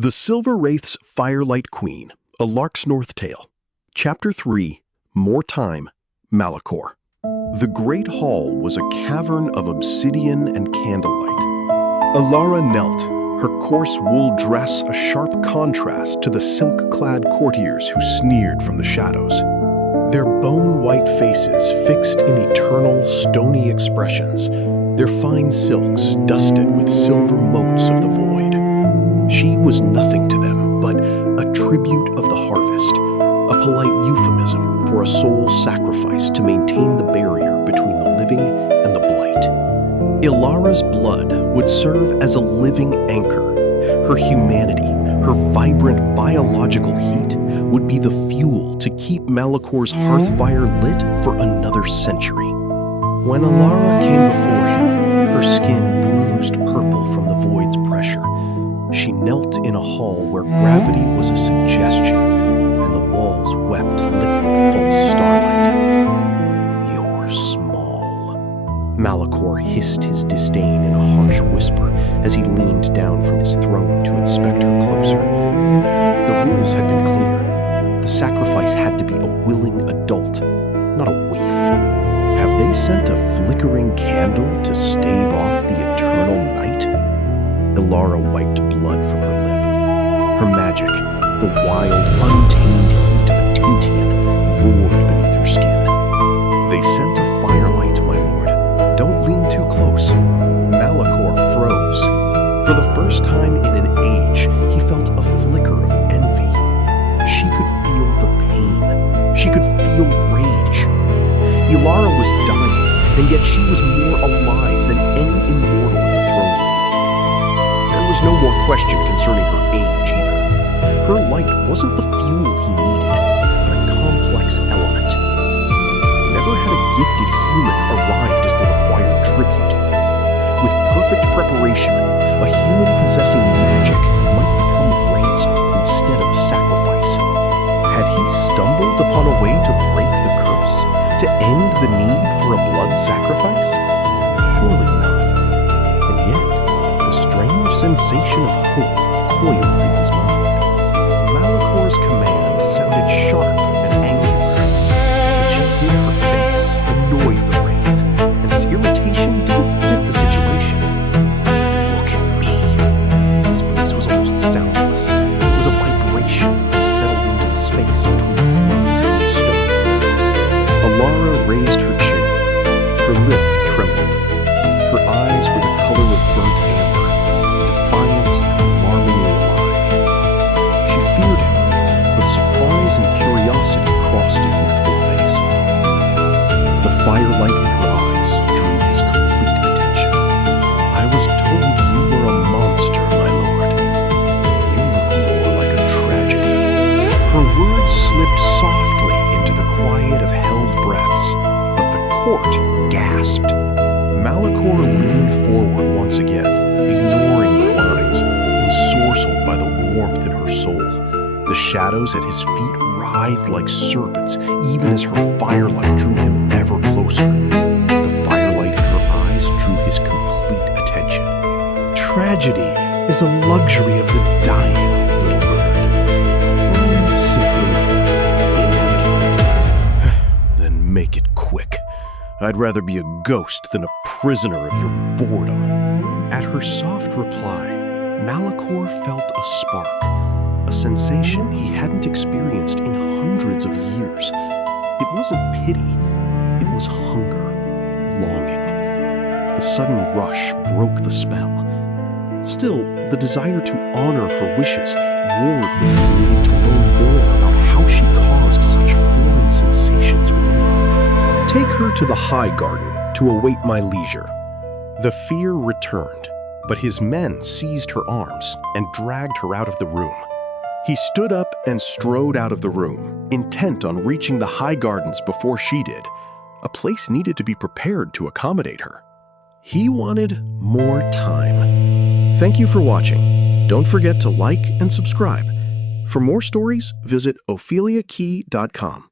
The Silver Wraith's Firelight Queen, A Lark's North Tale. Chapter 3, More Time, Malakor. The Great Hall was a cavern of obsidian and candlelight. Elara knelt, her coarse wool dress a sharp contrast to the silk-clad courtiers who sneered from the shadows. Their bone-white faces fixed in eternal, stony expressions, their fine silks dusted with silver motes of the void. She was nothing to them but a tribute of the harvest, a polite euphemism for a soul sacrifice to maintain the barrier between the living and the blight. Elara's blood would serve as a living anchor. Her humanity, her vibrant biological heat, would be the fuel to keep Malakor's hearth fire lit for another century. When Elara came before him, her skin bruised purple from the void's pressure, she knelt in a hall where gravity was a suggestion and the walls wept liquid false starlight. "You're small," Malakor hissed his disdain in a harsh whisper as he leaned down from his throne to inspect her closer. The rules had been clear. The sacrifice had to be a willing adult, not a waif. Have they sent a flickering candle to stave off the eternal night? Elara wiped blood from her lip. Her magic, the wild, untamed heat of a Tintian, roared beneath her skin. "They sent a firelight, my lord. Don't lean too close." Malakor froze. For the first time in an age, he felt a flicker of envy. She could feel the pain. She could feel rage. Elara was dying, and yet she was more alive than any immortal in the throne room. There was no more question concerning her age either. Her light wasn't the fuel he needed, but a complex element. Never had a gifted human arrived as the required tribute. With perfect preparation, a human possessing magic might become a ransom instead of a sacrifice. Had he stumbled upon a way to break the curse, to end the need for a blood sacrifice? Surely not. And yet, the strange sensation of hope coiled in his mind. Malakor's command sounded sharp and angular. But she hid her face, annoyed the Wraith, and his irritation didn't fit the situation. "Look at me." His voice was almost soundless. It was a vibration that settled into the space between the throne and the stone. Elara raised her chin. Her lip trembled. Her eyes were the color of burnt amber, defiant and alarmingly alive. She feared him, but surprise and curiosity crossed a youthful face. The firelight in her eyes drew his complete attention. "I was told you were a monster, my lord. You look more like a tragedy." Her words slipped softly into the quiet of held breaths, but the court gasped. Malakor leaned forward once again, ignoring the lines, ensorcelled by the warmth in her soul. The shadows at his feet writhed like serpents, even as her firelight drew him ever closer. The firelight in her eyes drew his complete attention. "Tragedy is a luxury of the dying, little bird. Or simply inevitable." "Then make it quick. I'd rather be a ghost than a prisoner of your boredom." At her soft reply, Malakor felt a spark, a sensation he hadn't experienced in hundreds of years. It wasn't pity, it was hunger, longing. The sudden rush broke the spell. Still, the desire to honor her wishes warred with his need to learn more about how she caused such foreign sensations within him. "Take her to the High Garden to await my leisure." The fear returned, but his men seized her arms and dragged her out of the room. He stood up and strode out of the room, intent on reaching the High Gardens before she did. A place needed to be prepared to accommodate her. He wanted more time. Thank you for watching. Don't forget to like and subscribe. For more stories, visit opheliakey.com.